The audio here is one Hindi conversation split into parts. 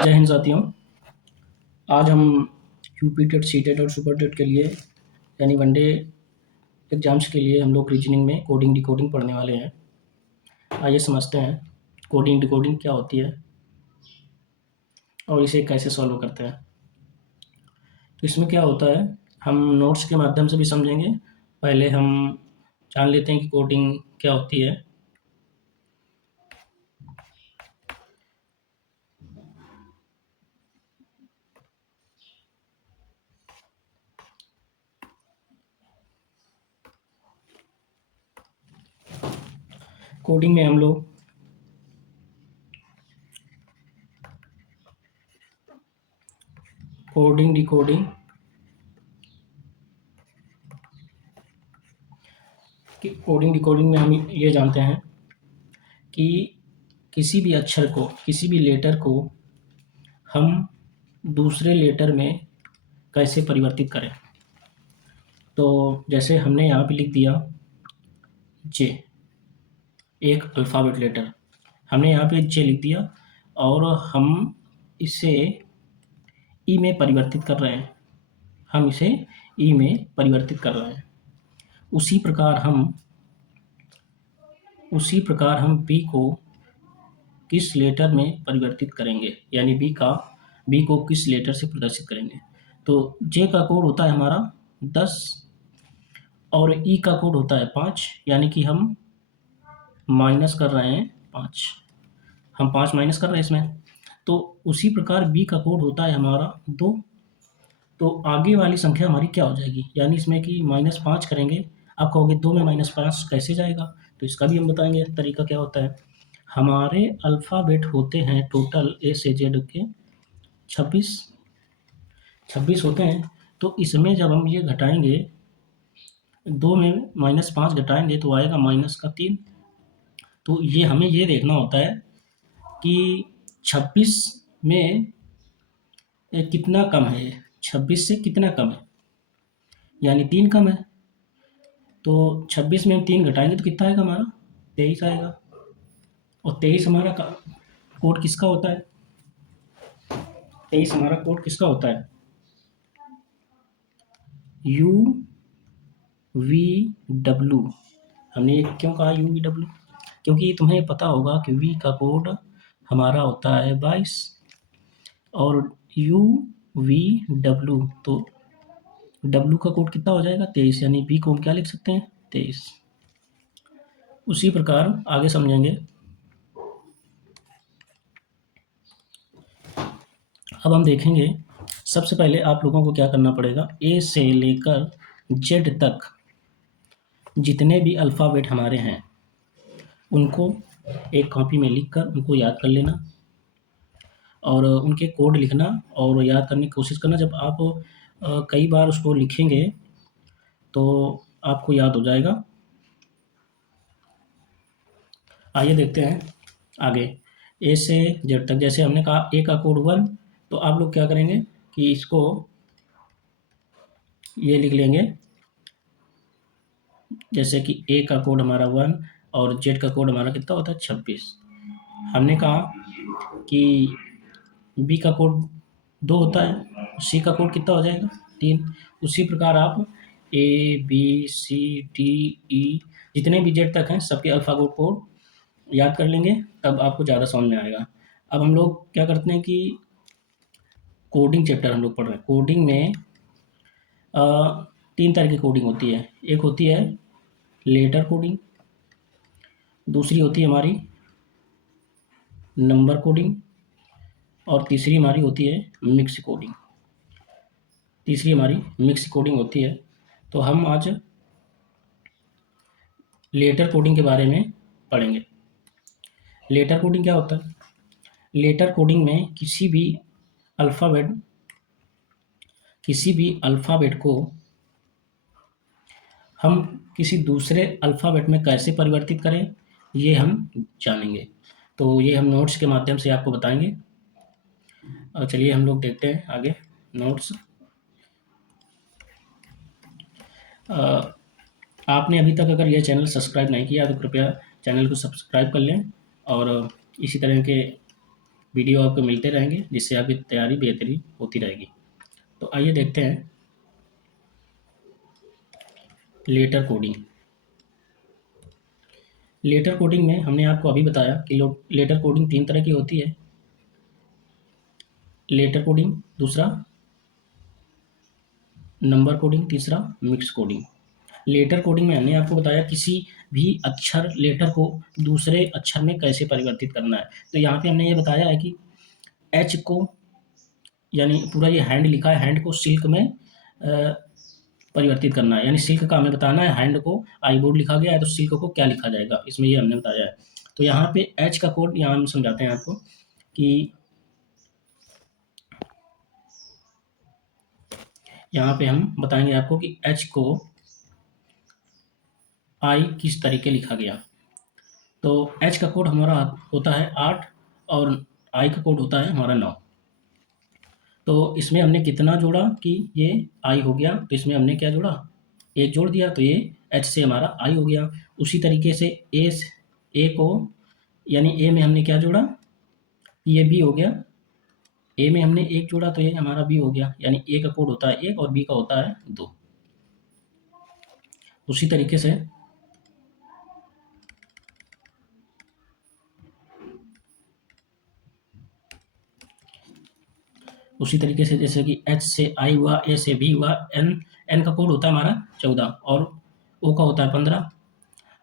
जय हिंद साथियों। आज हम यूपी टेट, सी टेट और सुपर टेट के लिए यानी वनडे एग्ज़ाम्स के लिए हम लोग रीजनिंग में कोडिंग डिकोडिंग पढ़ने वाले हैं। आइए समझते हैं कोडिंग डिकोडिंग क्या होती है और इसे कैसे सॉल्व करते हैं। तो इसमें क्या होता है, हम नोट्स के माध्यम से भी समझेंगे। पहले हम जान लेते हैं कि कोडिंग क्या होती है। कोडिंग में हम लोग कोडिंग डिकोडिंग कोडिंग डिकोडिंग में हम ये जानते हैं कि किसी भी अक्षर को, किसी भी लेटर को हम दूसरे लेटर में कैसे परिवर्तित करें। तो जैसे हमने यहाँ पे लिख दिया जे, एक अल्फ़ाबेट लेटर हमने यहाँ पे जे लिख दिया और हम इसे ई में परिवर्तित कर रहे हैं। हम इसे ई में परिवर्तित कर रहे हैं। उसी प्रकार हम बी को किस लेटर में परिवर्तित करेंगे, यानी बी को किस लेटर से प्रदर्शित करेंगे। तो जे का कोड होता है हमारा 10 और ई का कोड होता है 5, यानी कि हम माइनस कर रहे हैं 5, हम 5 माइनस कर रहे हैं इसमें। तो उसी प्रकार बी का कोड होता है हमारा 2, तो आगे वाली संख्या हमारी क्या हो जाएगी, यानी इसमें कि -5 करेंगे। आप कहोगे 2 में -5 कैसे जाएगा, तो इसका भी हम बताएंगे तरीका क्या होता है। हमारे अल्फ़ाबेट होते हैं टोटल ए से जेड के 26 होते हैं। तो इसमें जब हम ये घटाएंगे, 2 में -5 घटाएंगे तो आएगा -3। तो ये हमें ये देखना होता है कि 26 में कितना कम है, 26 से कितना कम है, यानी 3 कम है। तो 26 में हम 3 घटाएंगे तो कितना आएगा हमारा, 23 आएगा। और 23 हमारा कोड किसका होता है, 23 हमारा कोड किसका होता है, UVW। हमने ये क्यों कहा UVW, क्योंकि तुम्हें पता होगा कि V का कोड हमारा होता है 22 और UVW, तो W का कोड कितना हो जाएगा 23, यानी B को हम क्या लिख सकते हैं 23। उसी प्रकार आगे समझेंगे। अब हम देखेंगे, सबसे पहले आप लोगों को क्या करना पड़ेगा, ए से लेकर जेड तक जितने भी अल्फ़ाबेट हमारे हैं उनको एक कॉपी में लिखकर उनको याद कर लेना और उनके कोड लिखना और याद करने की कोशिश करना। जब आप कई बार उसको लिखेंगे तो आपको याद हो जाएगा। आइए देखते हैं आगे, ए से जेड तक। जैसे हमने कहा ए का कोड 1, तो आप लोग क्या करेंगे कि इसको ये लिख लेंगे, जैसे कि ए का कोड हमारा 1 और जेड का कोड हमारा कितना होता है 26। हमने कहा कि बी का कोड 2 होता है, सी का कोड कितना हो जाएगा 3। उसी प्रकार आप ए बी सी डी ई जितने भी जेड तक हैं सबके अल्फ़ाबेट कोड याद कर लेंगे, तब आपको ज़्यादा समझ में आएगा। अब हम लोग क्या करते हैं कि कोडिंग चैप्टर हम लोग पढ़ रहे हैं। कोडिंग में 3 तरह की कोडिंग होती है। एक होती है लेटर कोडिंग, दूसरी होती है हमारी नंबर कोडिंग और तीसरी हमारी होती है मिक्स कोडिंग। होती है। तो हम आज लेटर कोडिंग के बारे में पढ़ेंगे। लेटर कोडिंग क्या होता है, लेटर कोडिंग में किसी भी अल्फ़ाबेट को हम किसी दूसरे अल्फ़ाबेट में कैसे परिवर्तित करें, ये हम जानेंगे। तो ये हम नोट्स के माध्यम से आपको बताएंगे। और चलिए हम लोग देखते हैं आगे नोट्स। आपने अभी तक अगर ये चैनल सब्सक्राइब नहीं किया तो कृपया चैनल को सब्सक्राइब कर लें और इसी तरह के वीडियो आपको मिलते रहेंगे, जिससे आपकी तैयारी बेहतरीन होती रहेगी। तो आइए देखते हैं लेटर कोडिंग। लेटर कोडिंग में हमने आपको अभी बताया कि लेटर कोडिंग 3 तरह की होती है। लेटर कोडिंग, दूसरा नंबर कोडिंग, तीसरा मिक्स कोडिंग। लेटर कोडिंग में हमने आपको बताया किसी भी अक्षर लेटर को दूसरे अक्षर में कैसे परिवर्तित करना है। तो यहाँ पे हमने ये बताया है कि एच को, यानी पूरा ये हैंड लिखा है, हैंड को सिल्क में परिवर्तित करना है, यानी सिल्क का हमें बताना है। हैंड को आई बोर्ड लिखा गया है तो सिल्क को क्या लिखा जाएगा, इसमें ये हमने बताया है। तो यहाँ पे एच का कोड यहाँ हम समझाते हैं आपको कि यहाँ पे हम बताएंगे आपको कि एच को आई किस तरीके लिखा गया। तो एच का कोड हमारा होता है 8 और आई का कोड होता है हमारा 9। तो इसमें हमने कितना जोड़ा कि ये आई हो गया, तो इसमें हमने क्या जोड़ा, एक जोड़ दिया, तो ये एच से हमारा आई हो गया। उसी तरीके से ए को, यानी ए में हमने क्या जोड़ा, ये बी हो गया। ए में हमने एक जोड़ा तो ये हमारा बी हो गया, यानी ए का कोड होता है 1 और बी का होता है 2। उसी तरीके से जैसे कि एच से आई हुआ, ए से बी हुआ, एन का कोड होता है हमारा 14 और ओ का होता है 15।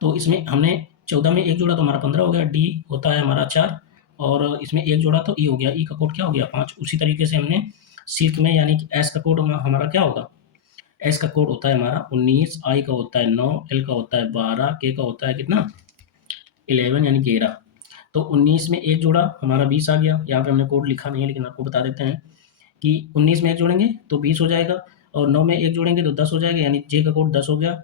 तो इसमें हमने 14 में एक जोड़ा तो हमारा 15 हो गया। डी होता है हमारा 4 और इसमें एक जोड़ा तो ई हो गया। ई का कोड क्या हो गया 5। उसी तरीके से हमने सिल्क में, यानी कि एस का कोड हमारा क्या होगा, एस का कोड होता है हमारा 19, आई का होता है 9, एल का होता है 12, के का होता है कितना 11 यानी 11। तो 19 में एक जोड़ा हमारा 20 आ गया। यहाँ पे हमने कोड लिखा नहीं है लेकिन आपको बता देते हैं कि 19 में एक जोड़ेंगे तो 20 हो जाएगा और 9 में एक जोड़ेंगे तो 10 हो जाएगा, यानी जे का कोड 10 हो गया।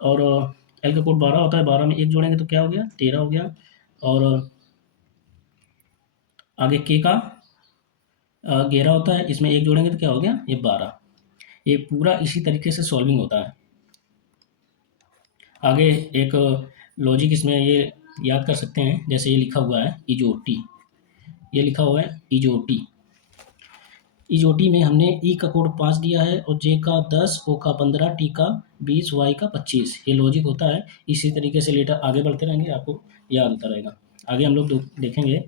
और एल का कोड 12 होता है, 12 में एक जोड़ेंगे तो क्या हो गया 13 हो गया। और आगे के का 11 होता है, इसमें एक जोड़ेंगे तो क्या हो गया ये 12। ये पूरा इसी तरीके से सॉल्विंग होता है। आगे एक लॉजिक इसमें ये याद कर सकते हैं, जैसे ये लिखा हुआ है इजोटी, ये लिखा हुआ है इजोटी। इजोटी में हमने ई का कोड 5 दिया है और जे का 10, ओ का 15, टी का 20, वाई का 25। ये लॉजिक होता है। इसी तरीके से लेटर आगे बढ़ते रहेंगे, आपको याद होता रहेगा। आगे हम लोग देखेंगे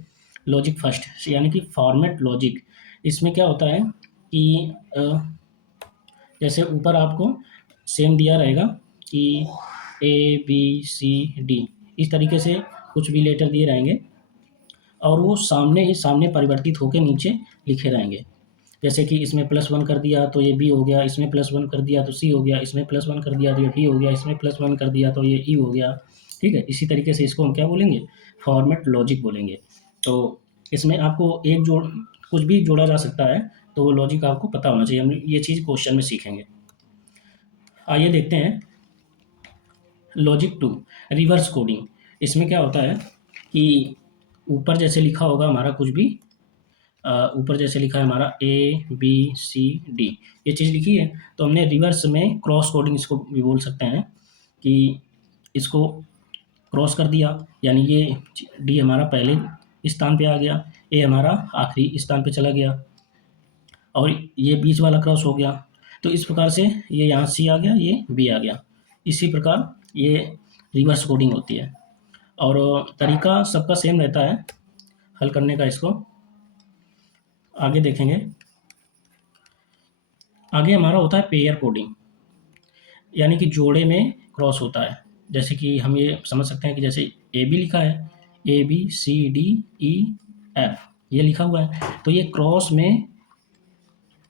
लॉजिक फर्स्ट, यानी कि फॉर्मेट लॉजिक। इसमें क्या होता है कि जैसे ऊपर आपको सेम दिया रहेगा कि ए बी सी डी, इस तरीके से कुछ भी लेटर दिए रहेंगे और वो सामने ही सामने परिवर्तित होकर नीचे लिखे रहेंगे। जैसे कि इसमें +1 कर दिया तो ये बी हो गया, इसमें +1 कर दिया तो सी हो गया, इसमें +1 कर दिया तो ये डी हो गया, इसमें +1 कर दिया तो ये ई हो गया। ठीक है, इसी तरीके से इसको हम क्या बोलेंगे, फॉर्मेट लॉजिक बोलेंगे। तो इसमें आपको एक जोड़ कुछ भी जोड़ा जा सकता है, तो वो लॉजिक आपको पता होना चाहिए। हम ये चीज़ क्वेश्चन में सीखेंगे। आइए देखते हैं लॉजिक 2, रिवर्स कोडिंग। इसमें क्या होता है कि ऊपर जैसे लिखा होगा हमारा कुछ भी, ऊपर जैसे लिखा है हमारा ए बी सी डी, ये चीज़ लिखी है, तो हमने रिवर्स में क्रॉस कोडिंग इसको भी बोल सकते हैं कि इसको क्रॉस कर दिया, यानी ये डी हमारा पहले स्थान पे आ गया, ए हमारा आखिरी स्थान पे चला गया और ये बीच वाला क्रॉस हो गया। तो इस प्रकार से ये यहाँ सी आ गया, ये बी आ गया। इसी प्रकार ये रिवर्स कोडिंग होती है और तरीका सबका सेम रहता है हल करने का। इसको आगे देखेंगे। आगे हमारा होता है पेयर कोडिंग, यानी कि जोड़े में क्रॉस होता है। जैसे कि हम ये समझ सकते हैं कि जैसे ए बी लिखा है, A B C D E F ये लिखा हुआ है, तो ये क्रॉस में,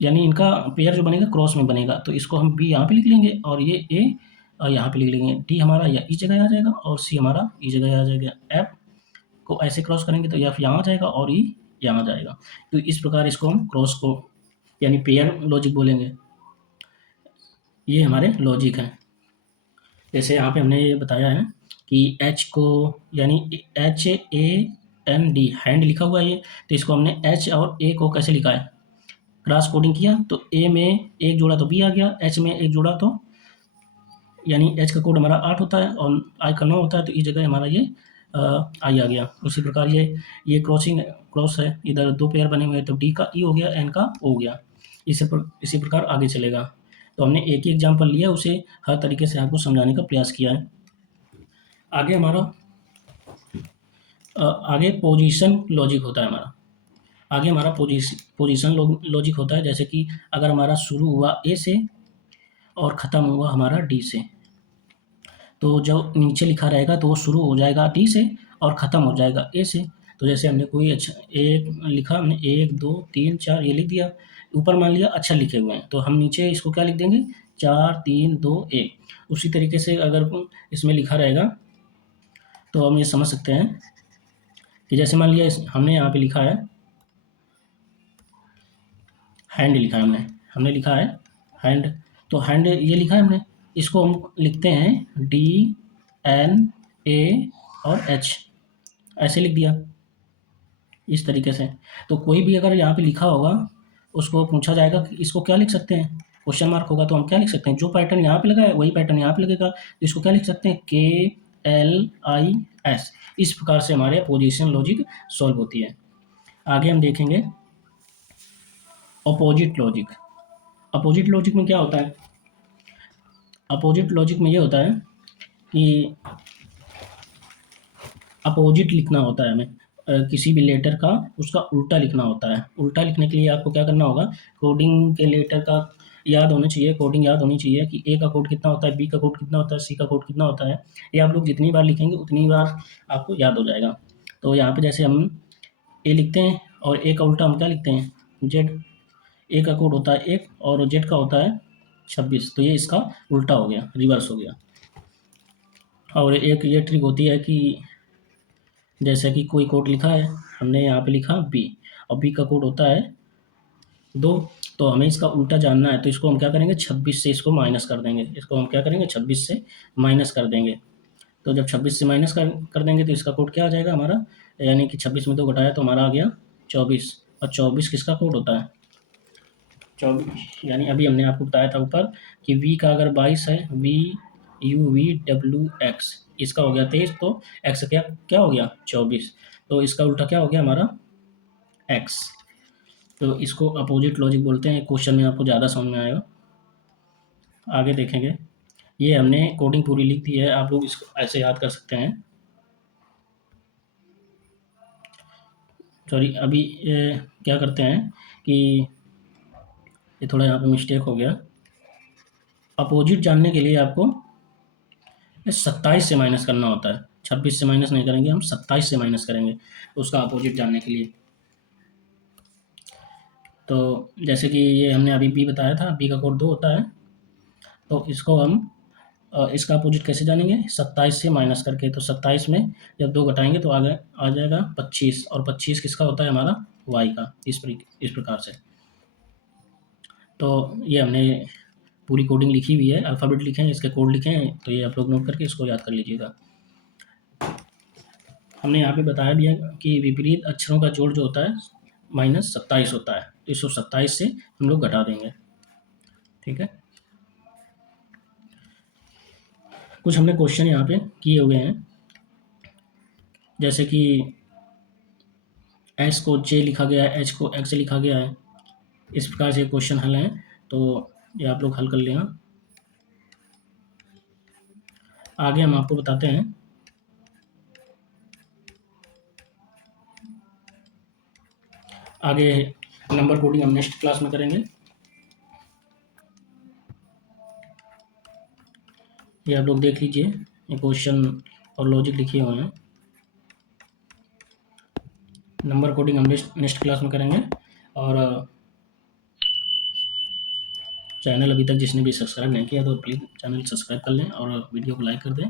यानी इनका पेयर जो बनेगा क्रॉस में बनेगा। तो इसको हम बी यहाँ पे लिख लेंगे और ये ए यहाँ पे लिख लेंगे। डी हमारा या इस जगह आ जाएगा और सी हमारा इस जगह आ जाएगा। एफ को ऐसे क्रॉस करेंगे तो एफ यहाँ आ जाएगा और ई यहाँ आ जाएगा। तो इस प्रकार इसको हम क्रॉस को, यानी पेयर लॉजिक बोलेंगे। ये हमारे लॉजिक हैं। जैसे यहाँ पे हमने ये बताया है कि एच को, यानी HAND हैंड लिखा हुआ है ये, तो इसको हमने एच और ए को कैसे लिखा है, क्रॉस कोडिंग किया तो ए में एक जोड़ा तो बी आ गया, एच में एक जोड़ा तो, यानी एच का कोड हमारा 8 होता है और आई का 9 होता है, तो इस जगह हमारा ये आई आ गया। उसी प्रकार ये क्रॉस है, इधर 2 पेयर बने हुए हैं तो डी का ई हो गया, एन का ओ हो गया। इसी प्रकार आगे चलेगा। तो हमने एक ही एग्जाम्पल लिया, उसे हर तरीके से आपको समझाने का प्रयास किया है। आगे हमारा आगे पोजीशन लॉजिक होता है हमारा। आगे हमारा पोजीशन लॉजिक होता है, जैसे कि अगर हमारा शुरू हुआ ए से और ख़त्म हुआ हमारा डी से, तो जो नीचे लिखा रहेगा तो वो शुरू हो जाएगा डी से और ख़त्म हो जाएगा ए से। तो जैसे हमने कोई अच्छा एक लिखा, हमने 1 2 3 4 ये लिख दिया, ऊपर मान लिया अक्षर लिखे हुए हैं, तो हम नीचे इसको क्या लिख देंगे, 4 3 2 1। उसी तरीके से अगर इसमें लिखा रहेगा तो हम ये समझ सकते हैं कि जैसे मान लिया हमने यहाँ पे लिखा है हैंड, लिखा है हमने लिखा है हैंड, तो हैंड ये लिखा है हमने, इसको हम लिखते हैं डी एन ए और एच, ऐसे लिख दिया इस तरीके से। तो कोई भी अगर यहाँ पे लिखा होगा उसको पूछा जाएगा कि इसको क्या लिख सकते हैं, क्वेश्चन मार्क होगा तो हम क्या लिख सकते हैं, जो पैटर्न यहाँ पे लगा है वही पैटर्न यहाँ पे लगेगा, तो इसको क्या लिख सकते हैं, के एल आई एस। इस प्रकार से हमारे पोजीशन लॉजिक सॉल्व होती है। आगे हम देखेंगे अपोजिट लॉजिक। अपोजिट लॉजिक में क्या होता है, अपोजिट लॉजिक में ये होता है कि अपोजिट लिखना होता है हमें, किसी भी लेटर का उसका उल्टा लिखना होता है। उल्टा लिखने के लिए आपको क्या करना होगा, कोडिंग के लेटर का याद होना चाहिए, कोडिंग याद होनी चाहिए कि ए का कोड कितना होता है, बी का कोड कितना होता है, सी का कोड कितना होता है। ये आप लोग जितनी बार लिखेंगे उतनी बार आपको याद हो जाएगा। तो यहाँ पे जैसे हम ए लिखते हैं और ए का उल्टा हम क्या लिखते हैं, जेड। ए का कोड होता है 1 और जेड का होता है 26, तो ये इसका उल्टा हो गया, रिवर्स हो गया। और एक ये ट्रिक होती है कि जैसे कि कोई कोड लिखा है, हमने यहाँ पे लिखा बी और बी का कोड होता है 2, तो हमें इसका उल्टा जानना है, तो इसको हम क्या करेंगे, 26 से इसको माइनस कर देंगे। इसको हम क्या करेंगे, 26 से माइनस कर देंगे। तो जब 26 से माइनस कर देंगे तो इसका कोड क्या आ जाएगा हमारा, यानी कि 26 में 2 घटाया तो हमारा आ गया 24। और 24 किसका कोड होता है, 24, यानी अभी हमने आपको बताया था ऊपर कि वी का अगर 22 है, V U V W X, इसका हो गया 23, तो एक्स क्या क्या हो गया 24, तो इसका उल्टा क्या हो गया हमारा एक्स। तो इसको अपोजिट लॉजिक बोलते हैं। क्वेश्चन में आपको ज़्यादा समझ में आएगा। आगे देखेंगे, ये हमने कोडिंग पूरी लिख दी है, आप लोग इसको ऐसे याद कर सकते हैं। सॉरी, अभी क्या करते हैं कि ये थोड़ा यहाँ पे मिस्टेक हो गया। अपोजिट जानने के लिए आपको 27 से माइनस करना होता है, 26 से माइनस नहीं करेंगे हम, 27 से माइनस करेंगे उसका अपोजिट जानने के लिए। तो जैसे कि ये हमने अभी बी बताया था, बी का कोड 2 होता है, तो इसको हम इसका अपोजिट कैसे जानेंगे, 27 से माइनस करके। तो 27 में जब 2 घटाएंगे तो आगे आ जाएगा 25, और 25 किसका होता है हमारा, वाई का। इस प्रकार से तो ये हमने पूरी कोडिंग लिखी हुई है, अल्फ़ाबेट लिखे हैं, इसके कोड लिखे हैं, तो ये आप लोग नोट करके इसको याद कर लीजिएगा। हमने यहाँ पे बताया भी है कि विपरीत अक्षरों का जोड़ जो होता है -27 होता है, तो 127 से हम लोग घटा देंगे। ठीक है, कुछ हमने क्वेश्चन यहाँ पे किए हुए हैं, जैसे कि एस को जे लिखा गया है, एच को एक्स लिखा गया है। इस प्रकार से क्वेश्चन हल हैं, तो ये आप लोग हल कर लेना। आगे हम आपको बताते हैं आगे नंबर कोडिंग हम नेक्स्ट क्लास में करेंगे। ये आप लोग देख लीजिए, ये क्वेश्चन और लॉजिक लिखे हुए हैं। नंबर कोडिंग हम नेक्स्ट क्लास में करेंगे। और चैनल अभी तक जिसने भी सब्सक्राइब नहीं किया तो प्लीज़ चैनल सब्सक्राइब कर लें और वीडियो को लाइक कर दें।